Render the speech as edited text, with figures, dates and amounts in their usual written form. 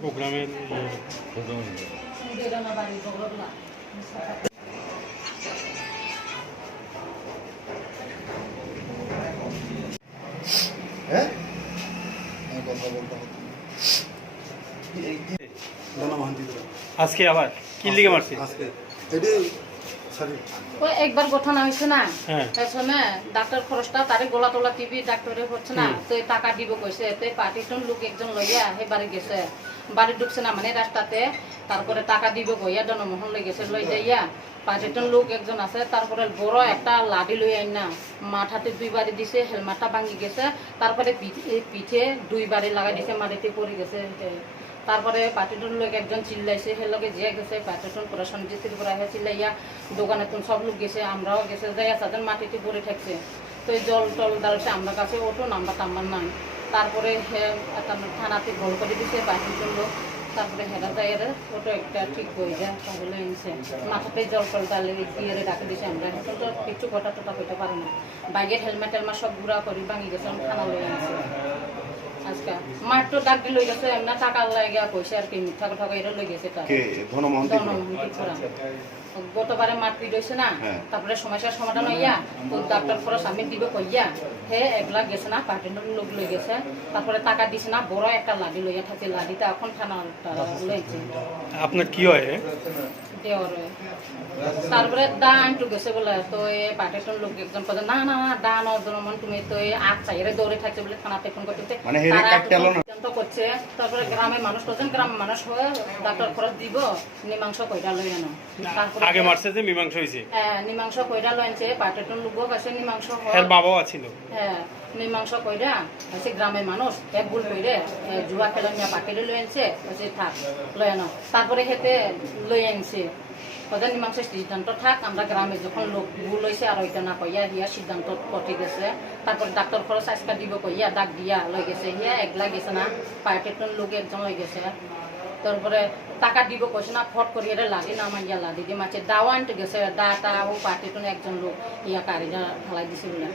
প্রোগ্রামের হ্যাঁ কথা বলতে আজকে আবার কি লিগে মারছে আজকে এটি সরি ওই একবার ঘটনা হয়েছে না হ্যাঁ। এর সময় ডাক্তার খরচটা তারে গোলা টোলা টিভি ডাক্তারে হচ্ছে না তো এই টাকা দিব কইছে তো পার্টিটন লোক একজন লইয়া হে বাড়ি গেছে বাড়ি ঢুকছে না মানে রাস্তাতে তারপরে টাকা দিব কইয়া জনমোহন লই গেছে লই যাইয়া পার্টিটন লোক একজন আছে তারপরে বড় একটা লাঠি লই আইন না মাথাতে দুইবারে দিছে হেলমেটটা ভাঙি গেছে তারপরে পিঠে দুইবারে লাগাই দিছে মাটিতে পড়ে গেছে তারপরে পার্টিটন লোক একজন চিল্লাইছে সে লোকে যে গেছে পার্টিটন পুরা সঞ্জিতির পুরা হে চিল্লাইয়া দোকানে তুন সব লোক গেছে আমরাও গেছে যাইয়া তাদের মাটিতে পড়ে থাকছে তো এই জল টল দাঁড়াচ্ছে আমরা কাছে ওঠো নাম্বার টাম্বার নাই তারপরে থানাতে গোল করে দিছে পার্টিটন লোক তারপরে হেরা যাইয়া ওটো একটা ঠিক হয়ে যায় তাহলে এনেছে মাথাতে জল টল ডালে দিয়ে রাখে দিছে আমরা এখন তো কিছু গোটা টোটা পেতে পারি না বাইকের হেলমেট টেলমেট সব ঘুরা করি ভাঙি গেছে থানা লই আনছে আজকে মাঠ তো ডাক লই গেছে এমনা টাকা লাগে পয়সা আর কি মিথ্যা কথা কইরা লই গেছে তা কে ধনমন্ত্রী গতবারে মাঠ পিট হয়েছে না তারপরে সমস্যার সমাধান হইয়া তো ডাক্তার খরচ আমি দিব কইয়া হে একলা গেছে না পার্টির লোক লই গেছে তারপরে টাকা দিছে না বড় একটা লাঠি লইয়া থাকে লাঠিটা এখন থানা লইছে আপনার কি হয় দেওয়ারে তারপরে দান টু গেছে বলে তো এই পার্টির লোক একজন কথা না না না দান অর্ধনমন তুমি তো এই আগ চাইরে দৌড়ে থাকছে বলে থানাতে ফোন করতে মানে হেরে কাটতেলো না করছে তারপরে গ্রামের মানুষ করছেন গ্রামের মানুষ হয়ে ডাক্তার খরচ দিব মীমাংস কইরা লই আনো তারপরে আগে মারছে যে মীমাংসা হইছে হ্যাঁ মীমাংস কইরা লইছে পার্টির লোক কাছে মীমাংস এর বাবাও আছিল হ্যাঁ মীমাংস কইরা আছে গ্রামের মানুষ এক ভুল কইরে জুয়া খেলা নিয়ে পার্টিরে লই আনছে আছে থাক লই আনো তারপরে হেতে লই আনছে ওদের মীমাংসা সিদ্ধান্ত থাক আমরা গ্রামে যখন লোক ভুল হয়েছে আর ওইটা না কইয়া হিয়া সিদ্ধান্ত পটে গেছে তারপরে ডাক্তার খরচ আজকা দিব কইয়া ডাক দিয়া লই গেছে হিয়া একলা গেছে না পার্টির লোক একজন লই গেছে তারপরে টাকা দিব কইছে না ফট করিয়ে লাদি না মাইয়া লাদি দিয়ে মাছে দাওয়ান্ট গেছে দাটা ও পার্টির একজন লোক ইয়া কারিগর ঢালাই দিছে বলে